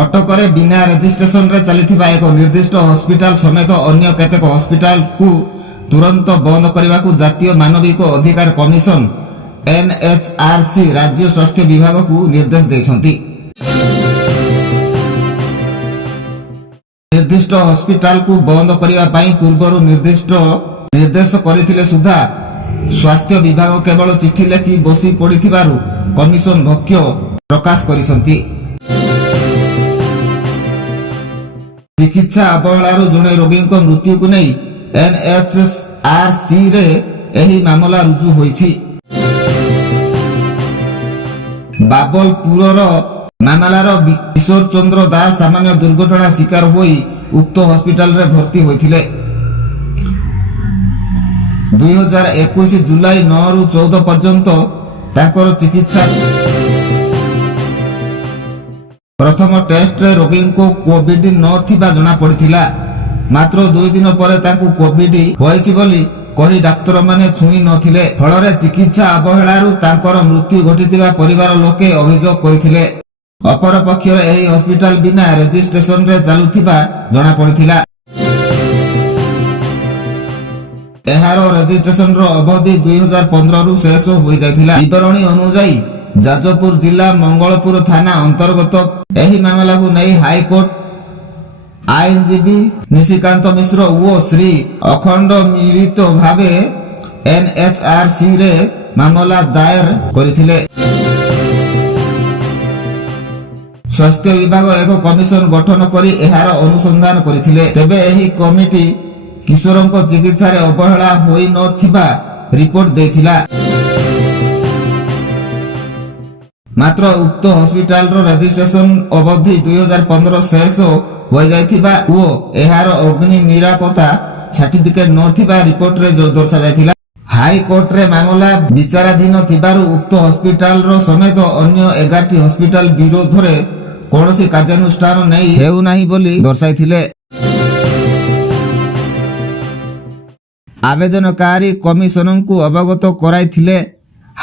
କଟକରେ ବିନା ରେଜିଷ୍ଟ୍ରେସନରେ ଚାଲିଥିବା ଏକ ନିର୍ଦ୍ଦିଷ୍ଟ ହସ୍ପିଟାଲ ସମେତ ଅନ୍ୟ କେତେକ ହସ୍ପିଟାଲକୁ ତୁରନ୍ତ ବନ୍ଦ କରିବାକୁ ଜାତୀୟ ମାନବିକ ଅଧିକାର କମିଶନ ଏନ୍ଏଚ୍ଆର୍ସି ରାଜ୍ୟ ସ୍ୱାସ୍ଥ୍ୟ ବିଭାଗକୁ ନିର୍ଦ୍ଦେଶ ଦେଇଛନ୍ତି। ନିର୍ଦ୍ଦିଷ୍ଟ ହସ୍ପିଟାଲକୁ ବନ୍ଦ କରିବା ପାଇଁ ପୂର୍ବରୁ ନିର୍ଦ୍ଦେଶ କରିଥିଲେ ସୁଦ୍ଧା ସ୍ୱାସ୍ଥ୍ୟ ବିଭାଗ କେବଳ ଚିଠି ଲେଖି ବସି ପଡ଼ିଥିବାରୁ କମିଶନ ଭକ୍ଷ୍ୟ ପ୍ରକାଶ କରିଛନ୍ତି। ଚିକିତ୍ସା ଅବହେଳାରୁ ଜଣେ ରୋଗୀଙ୍କ ମୃତ୍ୟୁକୁ ନେଇ ଏନ୍ଏଚ୍ଆର୍ସିରେ ଏହି ମାମଲା ରୁଜୁ ହୋଇଛି। ବାବଲପୁରର ମାମଲାର କିଶୋର ଚନ୍ଦ୍ର ଦାସ ସାମାନ୍ୟ ଦୁର୍ଘଟଣା ଶିକାର ହୋଇ ଉକ୍ତ ହସ୍ପିଟାଲରେ ଭର୍ତ୍ତି ହୋଇଥିଲେ। 2021 ଜୁଲାଇ 9ରୁ 14 ପର୍ଯ୍ୟନ୍ତ ତାଙ୍କର ଚିକିତ୍ସା ପ୍ରଥମ ଟେଷ୍ଟରେ ରୋଗୀଙ୍କୁ କୋଭିଡ୍ ନଥିବା ଜଣାପଡ଼ିଥିଲା। ମାତ୍ର 2 ଦିନ ପରେ ତାଙ୍କୁ କୋଭିଡ୍ ହୋଇଛି ବୋଲି କହି ଡାକ୍ତରମାନେ ଛୁଇଁ ନଥିଲେ। ଫଳରେ ଚିକିତ୍ସା ଅବହେଳାରୁ ତାଙ୍କର ମୃତ୍ୟୁ ଘଟିଥିବା ପରିବାର ଲୋକେ ଅଭିଯୋଗ କରିଥିଲେ। ଅପରପକ୍ଷରେ ଏହି ହସ୍ପିଟାଲ ବିନା ରେଜିଷ୍ଟ୍ରେସନରେ ଚାଲୁଥିବା ଜଣାପଡ଼ିଥିଲା। ଏହାର ରେଜିଷ୍ଟ୍ରେସନର ଅବଧି 2015ରୁ ଶେଷ ହୋଇଯାଇଥିଲା। ବିବରଣୀ ଅନୁଯାୟୀ ଯାଜପୁର ଜିଲ୍ଲା ମଙ୍ଗଳପୁର ଥାନା ଅନ୍ତର୍ଗତ ଏହି ମାମଲାକୁ ନେଇ ହାଇକୋର୍ଟ ଆଇନଜୀବୀ ନିଶିକାନ୍ତ ମିଶ୍ର ଓ ଶ୍ରୀ ଅଖଣ୍ଡ ମିଳିତ ଭାବେ ଏନ୍ଏଚ୍ଆର୍ସିରେ ମାମଲା ଦାୟର କରିଥିଲେ। ସ୍ୱାସ୍ଥ୍ୟ ବିଭାଗ ଏକ କମିଶନ ଗଠନ କରି ଏହାର ଅନୁସନ୍ଧାନ କରିଥିଲେ। ତେବେ ଏହି କମିଟି କିଶୋରଙ୍କ ଚିକିତ୍ସାରେ ଅବହେଳା ହୋଇନଥିବା ରିପୋର୍ଟ ଦେଇଥିଲା। ମାତ୍ର ଉକ୍ତ ହସ୍ପିଟାଲର ରେଜିଷ୍ଟ୍ରେସନ ଅବଧି 2015 ଶେଷ ହୋଇଯାଇଥିବା ଓ ଏହାର ଅଗ୍ନି ନିରାପତ୍ତା ସାର୍ଟିଫିକେଟ ନଥିବା ରିପୋର୍ଟରେ ଦର୍ଶାଯାଇଥିଲା। ହାଇକୋର୍ଟରେ ମାମଲା ବିଚାରାଧୀନ ଥିବାରୁ ଉକ୍ତ ହସ୍ପିଟାଲର ସମେତ ଅନ୍ୟ 11ଟି ହସ୍ପିଟାଲ ବିରୋଧରେ କୌଣସି କାର୍ଯ୍ୟାନୁଷ୍ଠାନ ନେଇ ହେଉନାହିଁ ବୋଲି ଦର୍ଶାଇଥିଲେ। ଆବେଦନକାରୀ କମିଶନଙ୍କୁ ଅବଗତ କରାଇଥିଲେ।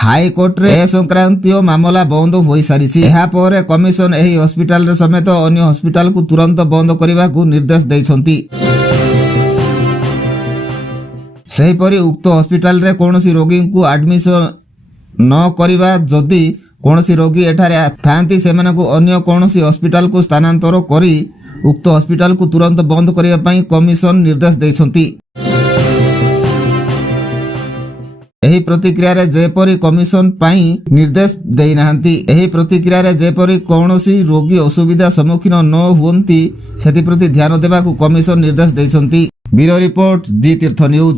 ହାଇକୋର୍ଟରେ ଏ ସଂକ୍ରାନ୍ତୀୟ ମାମଲା ବନ୍ଦ ହୋଇସାରିଛି। ଏହାପରେ କମିଶନ ଏହି ହସ୍ପିଟାଲରେ ସମେତ ଅନ୍ୟ ହସ୍ପିଟାଲକୁ ତୁରନ୍ତ ବନ୍ଦ କରିବାକୁ ନିର୍ଦ୍ଦେଶ ଦେଇଛନ୍ତି। ସେହିପରି ଉକ୍ତ ହସ୍ପିଟାଲରେ କୌଣସି ରୋଗୀଙ୍କୁ ଆଡମିସନ ନ କରିବା, ଯଦି କୌଣସି ରୋଗୀ ଏଠାରେ ଥାନ୍ତି ସେମାନଙ୍କୁ ଅନ୍ୟ କୌଣସି ହସ୍ପିଟାଲକୁ ସ୍ଥାନାନ୍ତର କରି ଉକ୍ତ ହସ୍ପିଟାଲକୁ ତୁରନ୍ତ ବନ୍ଦ କରିବା ପାଇଁ କମିଶନ ନିର୍ଦ୍ଦେଶ ଦେଇଛନ୍ତି। ଏହି ପ୍ରତିକ୍ରିୟାରେ ଯେପରି କମିଶନ ପାଇଁ ନିର୍ଦ୍ଦେଶ ଦେଇନାହାନ୍ତି, ଏହି ପ୍ରତିକ୍ରିୟାରେ ଯେପରି କୌଣସି ରୋଗୀ ଅସୁବିଧା ସମ୍ମୁଖୀନ ନ ହୁଅନ୍ତି ସେଥିପ୍ରତି ଧ୍ୟାନ ଦେବାକୁ କମିଶନ ନିର୍ଦ୍ଦେଶ ଦେଇଛନ୍ତି। ବ୍ୟୁରୋ ରିପୋର୍ଟ, ଜି ତୀର୍ଥ ନ୍ୟୁଜ।